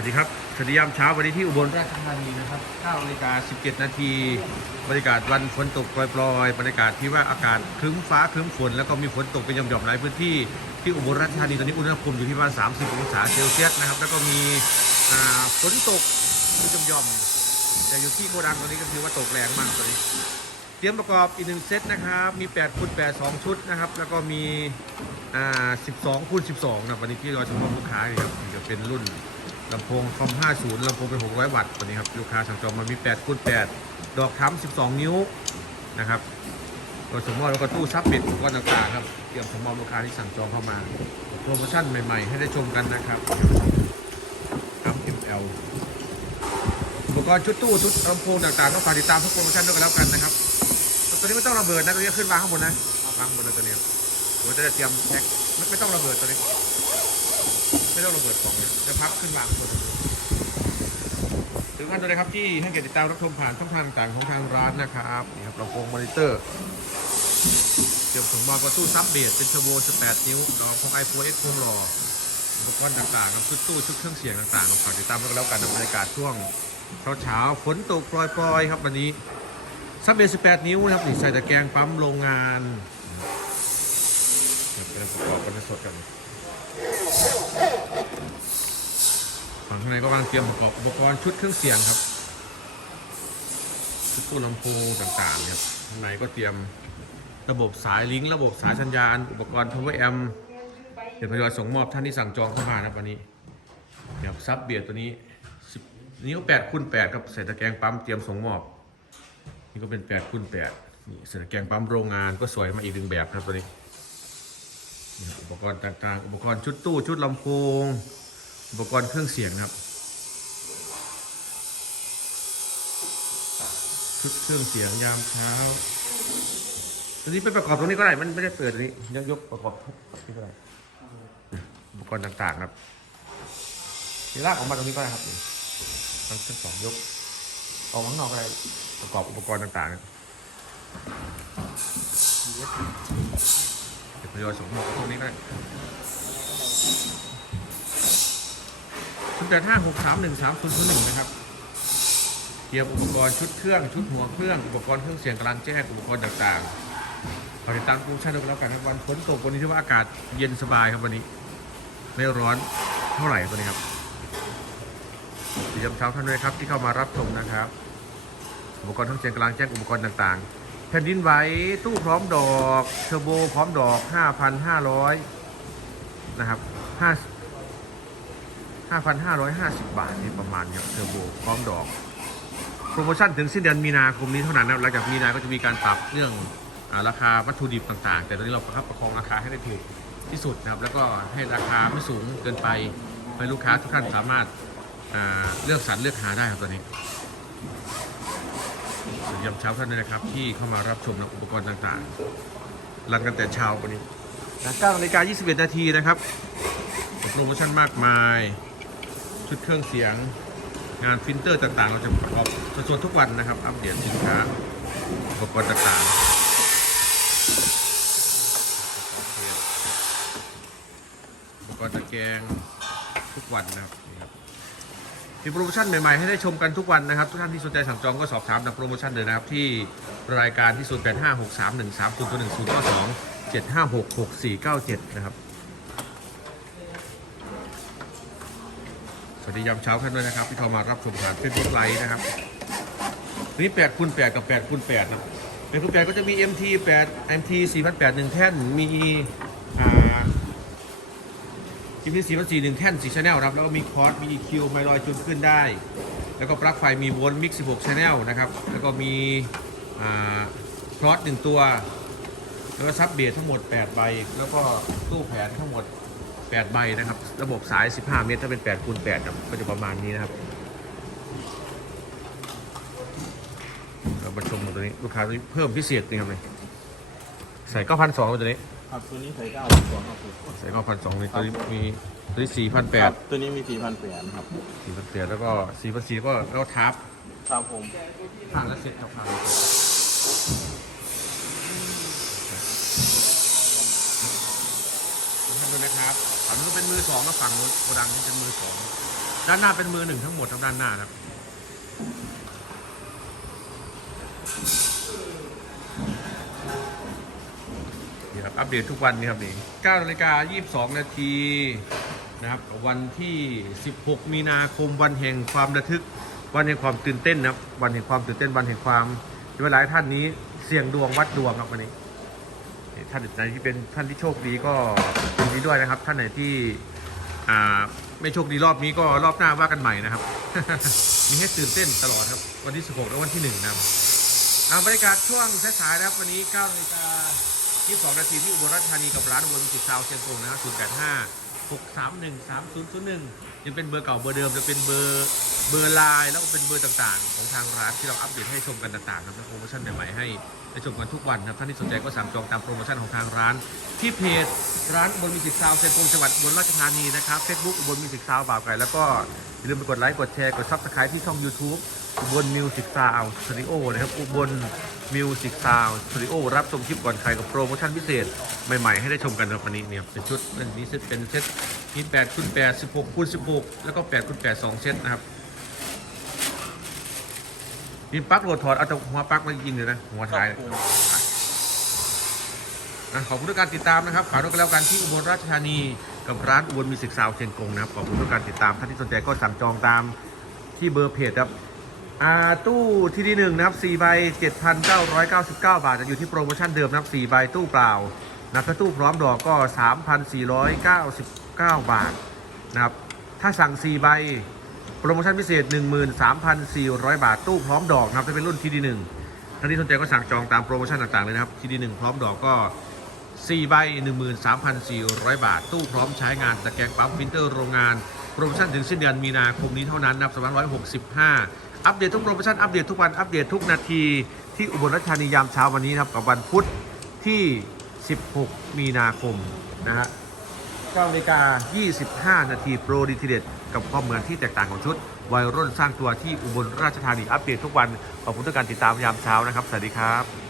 วัสดีครับ สวัสดียามเช้าวันนี้ที่อุบลราชธานีนะครับ9นาฬิกา17 นาทีบรรยากาศวันฝนตกปล่อยๆ บรรยากาศที่ว่าอากาศครึ้มฟ้าครึ้มฝนแล้วก็มีฝนตกเป็นหย่อมๆหลายพื้นที่ที่อุบลราชธานีตอนนี้อุณหภูมิอยู่ที่ประมาณ 30 องศาเซลเซียสนะครับ แล้วก็มีฝนตกเป็นหย่อมๆแต่อยู่ที่โกดังตอนนี้ก็คือว่าตกแรงมากตอนนี้ เตรียมประกอบอีกหนึ่งเซตนะครับ มี8คูณ8 2 ชุดนะครับ แล้วก็มีอ่า12คูณ12นะวันนี้ที่เราจะมอบลูกค้าเนี่ยครับจะเป็นรุ่น ลำโพงคอม50ลำโพงเป็น 600 วัตต์วันนี้ครับลูกค้าสั่งจองมามี8คูณ8ดอกค้ำ12 นิ้วนะครับก็สมมติแล้วก็ตู้ซับเบ็ดก้อนต่างๆครับเตรียมสมมอบลูกค้าที่สั่งจองเข้ามาโปรโมชั่นใหม่ ๆ ให้ได้ชมกันนะครับครับ ML อุปกรณ์ชุดตู้ชุดลำโพงต่างๆต้องฝากติดตามทุกโปรโมชั่นด้วยกันแล้วกันนะครับตัวนี้ไม่ต้องระเบิดนะตัวนี้ขึ้นวางข้างบนนะวางบนเลยตัวนี้ผมจะได้เตรียมแพ็คไม่ไม่ต้องระเบิดตัวนี้ ไม่ต้องระเบิดของเลยจะพับขึ้นวางบนถึงกันตัวเลยครับที่ให้เกียรติติดตามรับชมผ่านช่องทางต่างของทางร้านนะครับนี่ครับลำโพงมอนิเตอร์เตรียมส่งมอบประตูซับเบสเป็นเทอร์โบ18 นิ้วรองของไอโฟเอ็กโคมรออุปกรณ์ต่างๆครับชุดตู้ชุดเครื่องเสียงต่างๆฝากติดตามกันแล้วกันในบรรยากาศช่วงเช้าๆฝนตกปล่อยๆครับวันนี้ซับเบส18 นิ้วนะครับนี่ใส่ตะแกรงปั๊มโรงงานเดี๋ยวไปประกอบกันสดกัน ฝั่งข้างในก็วางเตรียมประกอบอุปกรณ์ชุดเครื่องเสียงครับชุดตู้ลำโพงต่างๆเนี่ยข้างในก็เตรียมระบบสายลิงก์ระบบสายสัญญาณ อุปกรณ์ power amp เดี๋ยวพยอยส่งมอบท่านที่สั่งจองเข้ามานะวันนี้เดี๋ยวซับเบียดตัวนี้10นิ้ว8คูณ8ครับใส่ตะแกรงปั๊มเตรียมส่งมอบ นี่ก็เป็น8คูณ8นี่เสร็จแกรงปั๊มโรงงานก็สวยมาอีกหนึ่งแบบครับตัวนี้ อุปกรณ์ต่างๆ อุปกรณ์ชุดตู้ชุดลำโพง อุปกรณ์เครื่องเสียงนะครับ ชุดเครื่องเสียงยามเช้าตัวนี้ไปประกอบตรงนี้ก็ได้ มันไม่ได้เปิดตรงนี้ยกยกประกอบทุกที่ก็ได้อุปกรณ์ต่างๆครับนี่ลากออกมาตรงนี้ก็ได้ครับทั้งทั้งสองยกออกข้างนอกอะไรประกอบอุปกรณ์ต่างๆ เดี๋ยวประโยชน์สมมติพวกนี้ได้ศูนย์แปดห้าหกสามหนึ่งสามศูนย์ศูนย์หนึ่งนะครับเตรียมอุปกรณ์ชุดเครื่องชุดหัวเครื่องอุปกรณ์เครื่องเสียงกลางแจ้งอุปกรณ์ต่างๆขอติดตามโปรโมชั่นด้วยกันแล้วกันครับวันฝนตกวันนี้ที่ว่าอากาศเย็นสบายครับวันนี้ ไม่ร้อนเท่าไหร่ตัวนี้ครับเตรียมเช้าท่านด้วยครับที่เข้ามารับชมนะครับ อุปกรณ์ทั้งเสียงกลางแจ้งอุปกรณ์ต่างๆ แผ่นดินไหวตู้พร้อมดอกเทอร์โบพร้อมดอก 5,500 นะครับ5 5,550 บาทนี่ประมาณเนี่ยเทอร์โบพร้อมดอก โปรโมชั่นถึงสิ้นเดือนมีนาคมนี้เท่านั้นนะหลังจากมีนาก็จะมีการปรับเรื่องอราคาวัตถุดิบต่างๆ แต่ตอนนี้เราประคับประคองราคาให้ได้ถูกที่สุดนะครับ แล้วก็ให้ราคาไม่สูงเกินไปให้ลูกค้าทุกท่านสามารถเลือกสรรเลือกหาได้ครับตอนนี้ สวัสดียามเช้าท่านด้วยนะครับ ที่เข้ามารับชมอุปกรณ์ต่างๆรันกันแต่เช้าวันนี้นะ9นาฬิกา21 นาทีนะครับโปรโมชั่นมากมาย ชุดเครื่องเสียงงานฟิลเตอร์ต่างๆ เราจะประกอบสดๆทุกวันนะครับ อัปเดตสินค้าอุปกรณ์ต่างๆอุปกรณ์ตะแกรงทุกวันนะครับ มีโปรโมชั่นใหม่ๆให้ได้ชมกันทุกวันนะครับ ทุกท่านที่สนใจสั่งจองก็สอบถามจากโปรโมชั่นเลยนะครับ ที่รายการที่ 0 8 5 6 3 1 3 0 1 0 9 2 7 5 6 6 4 9 7 นะครับ สวัสดียามเช้าท่านด้วยนะครับที่เข้ามารับชมผ่านเฟซบุ๊กไลฟ์นะครับนี่8คูณ8กับ8คูณ8นะ8คูณ8ก็จะมี MT 8 MT 4008 1แท่นมีอ่า จิมมี่สีมันสีหนึ่งแท่นสีชแนลครับ แล้วก็มีคอร์สมี EQ ไมลอยจุนขึ้นได้ แล้วก็ปลั๊กไฟมีโวลต์มิกซ์16ชแนลนะครับ แล้วก็มีอ่าคลอสหนึ่งตัว แล้วก็ซับเบสทั้งหมด 8 ใบ แล้วก็ตู้แผนทั้งหมด 8 ใบนะครับ ระบบสาย 15 เมตร ถ้าเป็น8คูณ8ครับก็จะประมาณนี้นะครับ เรามาชมตัวนี้ ลูกค้าเพิ่มพิเศษนี่ครับเลยใส่9,200ตัวนี้ ครับตัวนี้ใส่เก้าตัวครับผมใส่9,200เลยตัวนี้มีตัวนี้ครับ4,800ตัวนี้มีสี่พันแปดครับสี่พันเสียแล้วก็สี่พันสี่ก็แล้วทับครับผมผ่านแล้วเสร็จครับผ่านแล้วเสร็จท่านดูนะครับฝั่งนู้นเป็นมือสองแล้วฝั่งนู้นโกดังนี่เป็นมือสองด้านหน้าเป็นมือหนึ่งทั้งหมดทั้งด้านหน้าครับ นี่ครับอัปเดตทุกวันนี่ครับนี่9นาฬิกา22 นาทีนะครับวันที่ 16 มีนาคมวันแห่งความระทึก วันแห่งความตื่นเต้นนะครับ วันแห่งความตื่นเต้นวันแห่งความเวลาท่านนี้เสี่ยงดวงวัดดวงครับวันนี้ท่านไหนที่เป็นท่านที่โชคดีก็ยินดีด้วยนะครับ ท่านไหนที่ไม่โชคดีรอบนี้ก็รอบหน้าว่ากันใหม่นะครับ มีให้ตื่นเต้นตลอดครับ วันที่ 16 และวันที่ 1 นะครับอ่าบรรยากาศช่วงสายๆนะครับ วันนี้9นาฬิกา 22 นาทีที่อุบลราชธานีกับร้านอุบลมิวสิกซาวด์เชียงกงนะครับ085 631 3001ยังเป็นเบอร์เก่าเบอร์เดิมจะเป็นเบอร์ เบอร์ไลน์แล้วก็เป็นเบอร์ต่างๆ ของทางร้านที่เราอัปเดตให้ชมกันต่างๆครับและโปรโมชั่นใหม่ๆให้ได้ชมกันทุกวันครับท่านที่สนใจก็สั่งจองตามโปรโมชั่นของทางร้าน ที่เพจร้านบลมิวสิกซาวเชียงกงจังหวัดบลราชธานีนะครับเฟซบุ๊กบลมิวสิกซาวบ่าวไก่แล้วก็อย่าลืมไปกดไลค์กดแชร์กดซับสไครต์ที่ช่อง YouTube บลมิวสิกซาวสตูดิโอนะครับบลมิวสิกซาวสตูดิโอรับชมคลิปก่อนใครกับโปรโมชั่นพิเศษใหม่ๆ ให้ได้ชมกันครับวันนี้เนี่ยเป็นชุดอันนี้เซตเป็นเซตมี8คูณ8 16คูณ16 แล้วก็8คูณ8 2 เซตนะครับ มีปลั๊กโหลดถอดเอาแต่หัวปลั๊กมายิงเลยนะหัวท้ายครับผม นะขอบคุณทุกการติดตามนะครับข่าวด้วยกันแล้วกันที่อุบลราชธานีกับร้านอุบลมิวสิกซาวเชียงกงนะครับขอบคุณทุกการติดตามท่านที่สนใจก็สั่งจองตามที่เบอร์เพจครับอ่าตู้ที่ที่หนึ่งนะครับ4ใบ7,999 บาทจะอยู่ที่โปรโมชั่นเดิมนะครับ4ใบตู้เปล่านะครับถ้าตู้พร้อมดอกก็ 3,499 บาทนะครับถ้าสั่ง4ใบ โปรโมชั่นพิเศษ 13,400 บาท ตู้พร้อมดอกนะครับถ้าเป็นรุ่นทีดีหนึ่งท่านที่สนใจก็สั่งจองตามโปรโมชั่นต่างๆเลยนะครับทีดีหนึ่งพร้อมดอกก็4ใบ13,400 บาท ตู้พร้อมใช้งานตะแกรงปั๊มพิมพ์เตอร์โรงงาน โปรโมชั่นถึงสิ้นเดือนมีนาคมนี้เท่านั้นนะครับ265 อัปเดตทุกโปรโมชั่น อัปเดตทุกวัน อัปเดตทุกนาที ที่อุบลราชธานียามเช้าวันนี้นะครับกับวันพุธที่ 16 มีนาคมนะฮะ9นาฬิกา25 นาทีโปรดีทีเด็ด กับความเหมือนที่แตกต่างของชุด วัยรุ่นสร้างตัวที่อุบลราชธานีอัปเดตทุกวัน ขอบคุณทุกการติดตามยามเช้านะครับ สวัสดีครับ